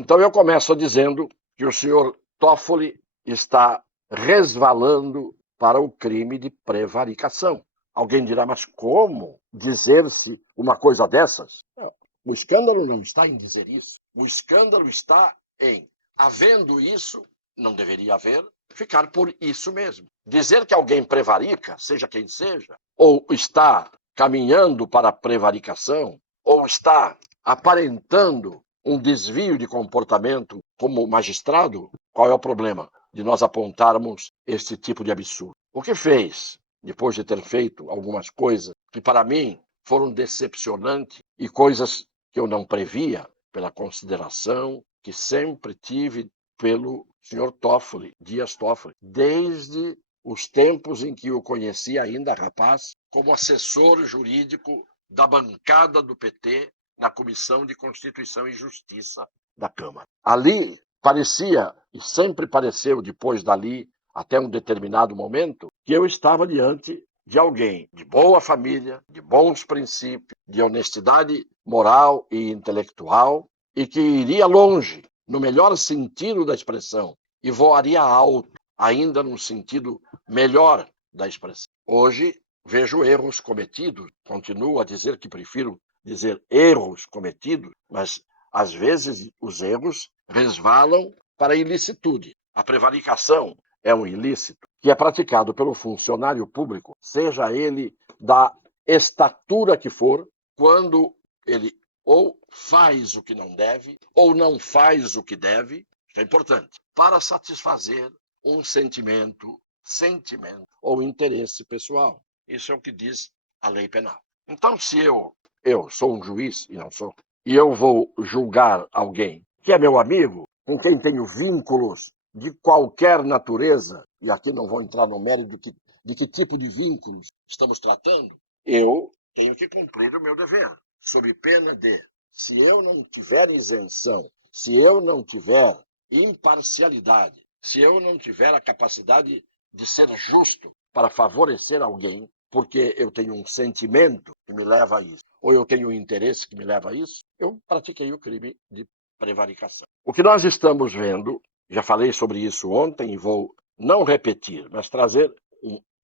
Então eu começo dizendo que o senhor Toffoli está resvalando para o crime de prevaricação. Alguém dirá, mas como dizer-se uma coisa dessas? Não, o escândalo não está em dizer isso. O escândalo está em, havendo isso, não deveria haver, ficar por isso mesmo. Dizer que alguém prevarica, seja quem seja, ou está caminhando para a prevaricação, ou está aparentando um desvio de comportamento como magistrado, qual é o problema de nós apontarmos esse tipo de absurdo? O que fez, depois de ter feito algumas coisas que para mim foram decepcionantes e coisas que eu não previa, pela consideração que sempre tive pelo senhor Toffoli, Dias Toffoli, desde os tempos em que o conheci ainda rapaz, como assessor jurídico da bancada do PT na Comissão de Constituição e Justiça da Câmara. Ali parecia, e sempre pareceu depois dali, até um determinado momento, que eu estava diante de alguém de boa família, de bons princípios, de honestidade moral e intelectual, e que iria longe, no melhor sentido da expressão, e voaria alto, ainda num sentido melhor da expressão. Hoje vejo erros cometidos, continuo a dizer que prefiro dizer erros cometidos, mas às vezes os erros resvalam para a ilicitude. A prevaricação é um ilícito que é praticado pelo funcionário público, seja ele da estatura que for, quando ele ou faz o que não deve, ou não faz o que deve, isso é importante, para satisfazer um sentimento ou interesse pessoal. Isso é o que diz a lei penal. Então, se eu sou um juiz, e não sou, e eu vou julgar alguém que é meu amigo, com quem tenho vínculos de qualquer natureza, e aqui não vou entrar no mérito de que tipo de vínculos estamos tratando, eu tenho que cumprir o meu dever, sob pena de, se eu não tiver isenção, se eu não tiver imparcialidade, se eu não tiver a capacidade de ser justo para favorecer alguém, porque eu tenho um sentimento que me leva a isso, ou eu tenho um interesse que me leva a isso, eu pratiquei o crime de prevaricação. O que nós estamos vendo, já falei sobre isso ontem e vou não repetir, mas trazer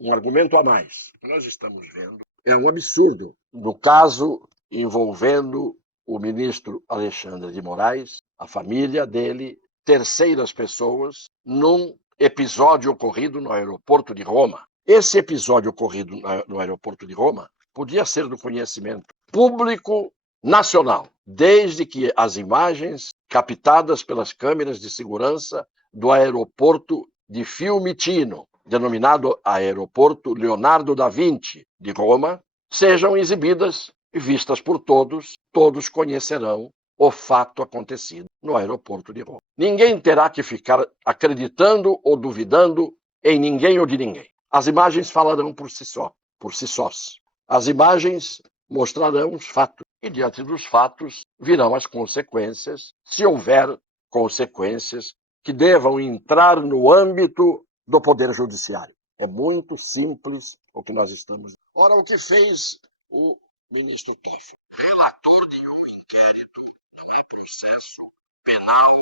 um argumento a mais. O que nós estamos vendo é um absurdo. No caso envolvendo o ministro Alexandre de Moraes, a família dele, terceiras pessoas, num episódio ocorrido no aeroporto de Roma. Esse episódio ocorrido no aeroporto de Roma podia ser do conhecimento público nacional, desde que as imagens captadas pelas câmeras de segurança do aeroporto de Fiumicino, denominado Aeroporto Leonardo da Vinci de Roma, sejam exibidas e vistas por todos, todos conhecerão o fato acontecido no aeroporto de Roma. Ninguém terá que ficar acreditando ou duvidando em ninguém ou de ninguém. As imagens falarão por si sós. As imagens mostrarão os fatos e diante dos fatos virão as consequências, se houver consequências que devam entrar no âmbito do Poder Judiciário. É muito simples o que nós estamos. Ora, o que fez o ministro Toffoli? Relator de um inquérito, não é processo penal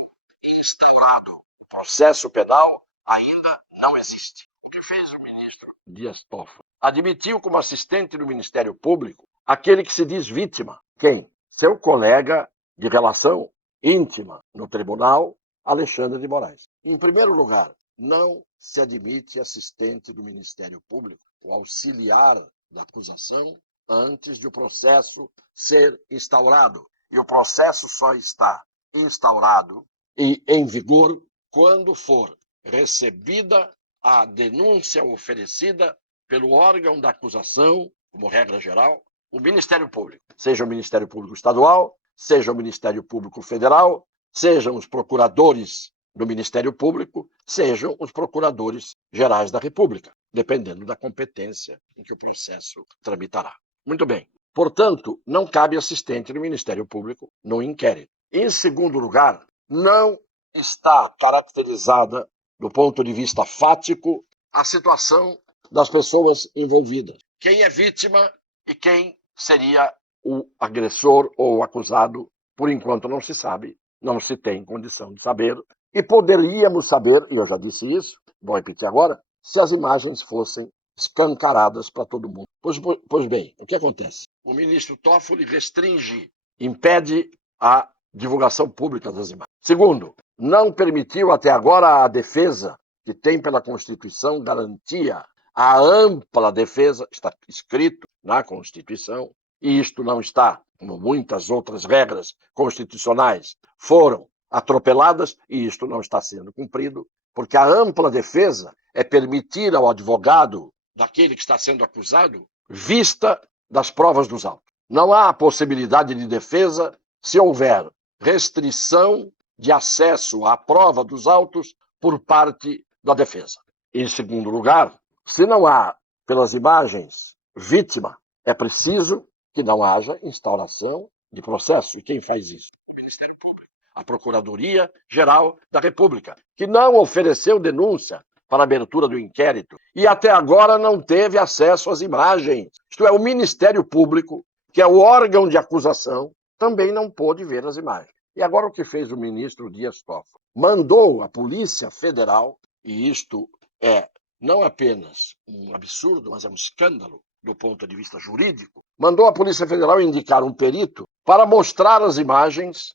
instaurado. O processo penal ainda não existe. O que fez o ministro Dias Toffoli? Admitiu como assistente do Ministério Público aquele que se diz vítima. Quem? Seu colega de relação íntima no tribunal, Alexandre de Moraes. Em primeiro lugar, não se admite assistente do Ministério Público, o auxiliar da acusação, antes de o processo ser instaurado. E o processo só está instaurado e em vigor quando for recebida a denúncia oferecida pelo órgão da acusação, como regra geral, o Ministério Público, seja o Ministério Público Estadual, seja o Ministério Público Federal, sejam os procuradores do Ministério Público, sejam os procuradores gerais da República, dependendo da competência em que o processo tramitará. Muito bem. Portanto, não cabe assistente do Ministério Público no inquérito. Em segundo lugar, não está caracterizada, do ponto de vista fático, a situação das pessoas envolvidas. Quem é vítima e quem seria o agressor ou o acusado, por enquanto não se sabe. não se tem condição de saber. E poderíamos saber, e eu já disse isso, vou repetir agora, se as imagens fossem escancaradas para todo mundo. Pois bem, o que acontece? O ministro Toffoli restringe, impede a divulgação pública das imagens. Segundo, não permitiu até agora a defesa, que tem pela Constituição garantia a ampla defesa, está escrito na Constituição, e isto não está, como muitas outras regras constitucionais foram atropeladas, e isto não está sendo cumprido, porque a ampla defesa é permitir ao advogado daquele que está sendo acusado vista das provas dos autos. Não há possibilidade de defesa se houver restrição de acesso à prova dos autos por parte da defesa. Em segundo lugar, se não há, pelas imagens, vítima, é preciso que não haja instauração de processo. E quem faz isso? O Ministério Público. A Procuradoria-Geral da República, que não ofereceu denúncia para a abertura do inquérito e até agora não teve acesso às imagens. Isto é, o Ministério Público, que é o órgão de acusação, também não pôde ver as imagens. E agora o que fez o ministro Dias Toffoli? Mandou a Polícia Federal, e isto é não apenas um absurdo, mas é um escândalo do ponto de vista jurídico, mandou a Polícia Federal indicar um perito para mostrar as imagens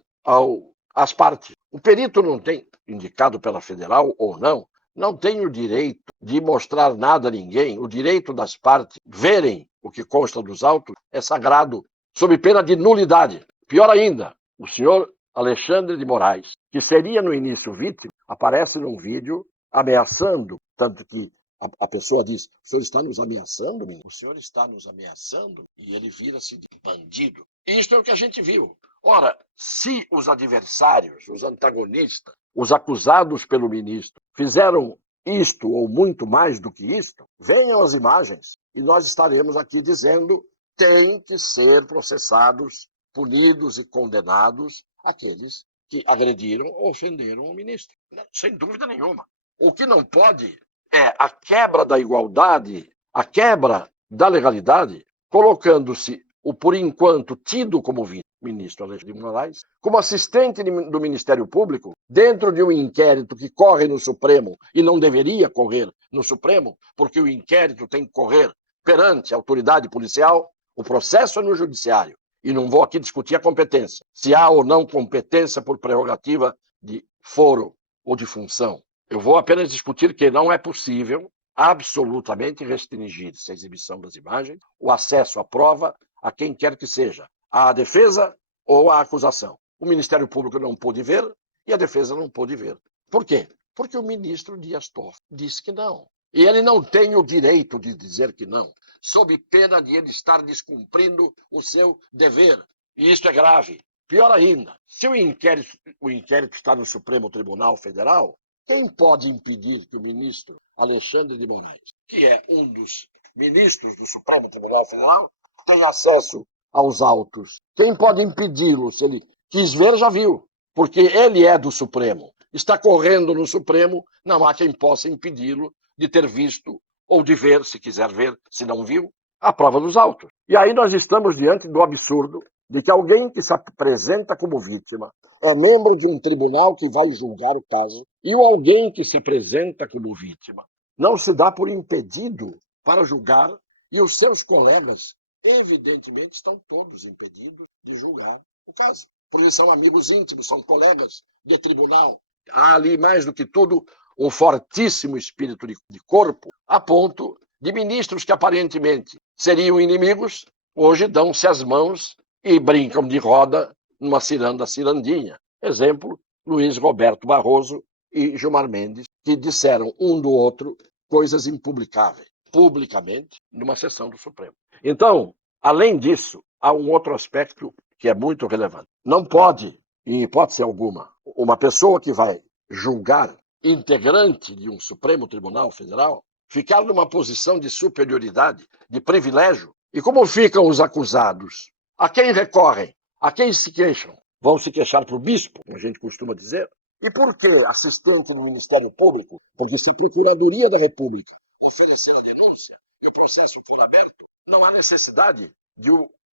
às partes. O perito não tem, indicado pela Federal ou não tem o direito de mostrar nada a ninguém. O direito das partes verem o que consta dos autos é sagrado, sob pena de nulidade. Pior ainda, o senhor Alexandre de Moraes, que seria no início vítima, aparece num vídeo ameaçando, tanto que a pessoa diz: o senhor está nos ameaçando, menino? O senhor está nos ameaçando? E ele vira-se de bandido. Isto é o que a gente viu. Ora, se os adversários, os antagonistas, os acusados pelo ministro fizeram isto ou muito mais do que isto, venham as imagens e nós estaremos aqui dizendo: tem que ser processados, punidos e condenados aqueles que agrediram ou ofenderam o ministro. Sem dúvida nenhuma. O que não pode é a quebra da igualdade, a quebra da legalidade, colocando-se o, por enquanto, tido como ministro Alexandre de Moraes, como assistente do Ministério Público, dentro de um inquérito que corre no Supremo e não deveria correr no Supremo, porque o inquérito tem que correr perante a autoridade policial, o processo é no judiciário. E não vou aqui discutir a competência, se há ou não competência por prerrogativa de foro ou de função. Eu vou apenas discutir que não é possível absolutamente restringir-se a exibição das imagens, o acesso à prova a quem quer que seja, à defesa ou à acusação. O Ministério Público não pôde ver e a defesa não pôde ver. Por quê? Porque o ministro Dias Toffoli disse que não. E ele não tem o direito de dizer que não, sob pena de ele estar descumprindo o seu dever. E isto é grave. Pior ainda, se o inquérito está no Supremo Tribunal Federal, quem pode impedir que o ministro Alexandre de Moraes, que é um dos ministros do Supremo Tribunal Federal, tenha acesso aos autos? Quem pode impedi-lo? Se ele quis ver, já viu, porque ele é do Supremo. Está correndo no Supremo, não há quem possa impedi-lo de ter visto ou de ver, se quiser ver, se não viu, a prova dos autos. E aí nós estamos diante do absurdo de que alguém que se apresenta como vítima é membro de um tribunal que vai julgar o caso, e o alguém que se apresenta como vítima não se dá por impedido para julgar, e os seus colegas, evidentemente, estão todos impedidos de julgar o caso. Porque são amigos íntimos, são colegas de tribunal. Há ali, mais do que tudo, um fortíssimo espírito de corpo, a ponto de ministros que aparentemente seriam inimigos, hoje dão-se as mãos e brincam de roda numa cirandinha. Exemplo, Luiz Roberto Barroso e Gilmar Mendes, que disseram um do outro coisas impublicáveis, publicamente, numa sessão do Supremo. Então, além disso, há um outro aspecto que é muito relevante. Não pode, em hipótese alguma, uma pessoa que vai julgar integrante de um Supremo Tribunal Federal ficar numa posição de superioridade, de privilégio. E como ficam os acusados? A quem recorrem? A quem se queixam? Vão se queixar para o bispo, como a gente costuma dizer? E por que assistente do Ministério Público? Porque se a Procuradoria da República oferecer a denúncia e o processo for aberto, não há necessidade de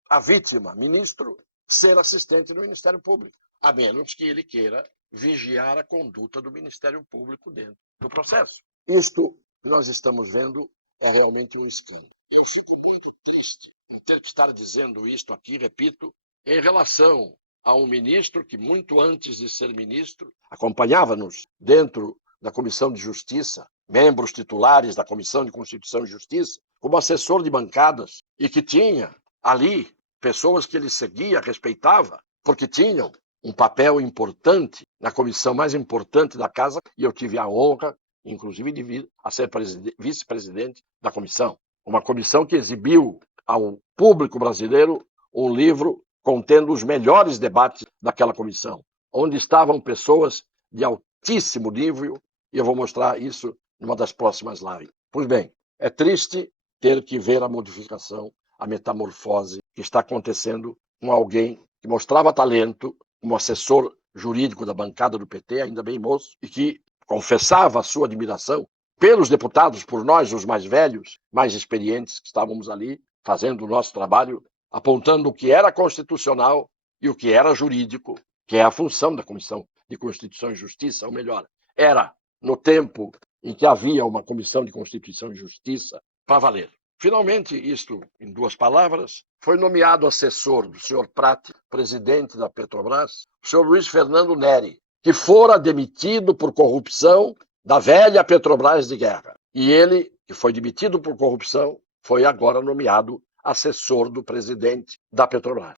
a vítima, ministro, ser assistente do Ministério Público. a menos que ele queira vigiar a conduta do Ministério Público dentro do processo. Isto que nós estamos vendo é realmente um escândalo. Eu fico muito triste em ter que estar dizendo isto aqui, repito, em relação a um ministro que, muito antes de ser ministro, acompanhava-nos dentro da Comissão de Justiça, membros titulares da Comissão de Constituição e Justiça, como assessor de bancadas, e que tinha ali pessoas que ele seguia, respeitava, porque tinham um papel importante na comissão mais importante da casa, e eu tive a honra, inclusive, de vir a ser vice-presidente da comissão. Uma comissão que exibiu ao público brasileiro um livro contendo os melhores debates daquela comissão, onde estavam pessoas de altíssimo nível, e eu vou mostrar isso numa das próximas lives. Pois bem, é triste ter que ver a modificação, a metamorfose que está acontecendo com alguém que mostrava talento, como assessor jurídico da bancada do PT, ainda bem moço, e que confessava a sua admiração pelos deputados, por nós, os mais velhos, mais experientes, que estávamos ali fazendo o nosso trabalho, apontando o que era constitucional e o que era jurídico, que é a função da Comissão de Constituição e Justiça, ou melhor, era no tempo em que havia uma Comissão de Constituição e Justiça para valer. Finalmente, isto em 2 palavras, foi nomeado assessor do senhor Prati, presidente da Petrobras, o senhor Luiz Fernando Neri, que fora demitido por corrupção da velha Petrobras de guerra. E ele, que foi demitido por corrupção, foi agora nomeado assessor do presidente da Petrobras.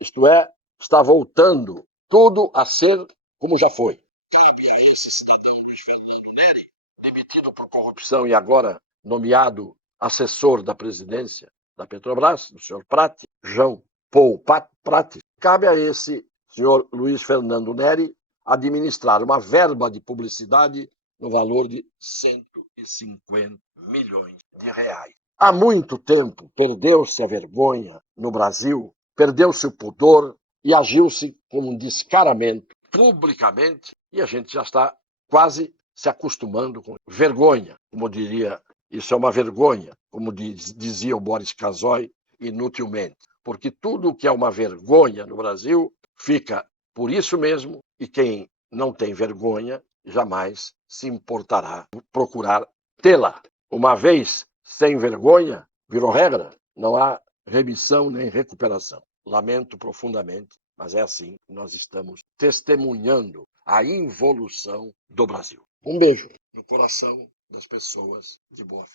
Isto é, está voltando tudo a ser como já foi. Esse cidadão Luiz Fernando Neri, demitido por corrupção e agora nomeado assessor da presidência da Petrobras, do senhor Prati, João Paul Prati, cabe a esse senhor Luiz Fernando Neri administrar uma verba de publicidade no valor de 150 milhões de reais. Há muito tempo perdeu-se a vergonha no Brasil, perdeu-se o pudor e agiu-se com um descaramento publicamente, e a gente já está quase se acostumando com vergonha, como diria. Isso é uma vergonha, como dizia o Boris Casoy, inutilmente. Porque tudo o que é uma vergonha no Brasil fica por isso mesmo, e quem não tem vergonha jamais se importará em procurar tê-la. Uma vez sem vergonha, virou regra, não há remissão nem recuperação. Lamento profundamente, mas é assim que nós estamos testemunhando a involução do Brasil. Um beijo no coração das pessoas de boa fé.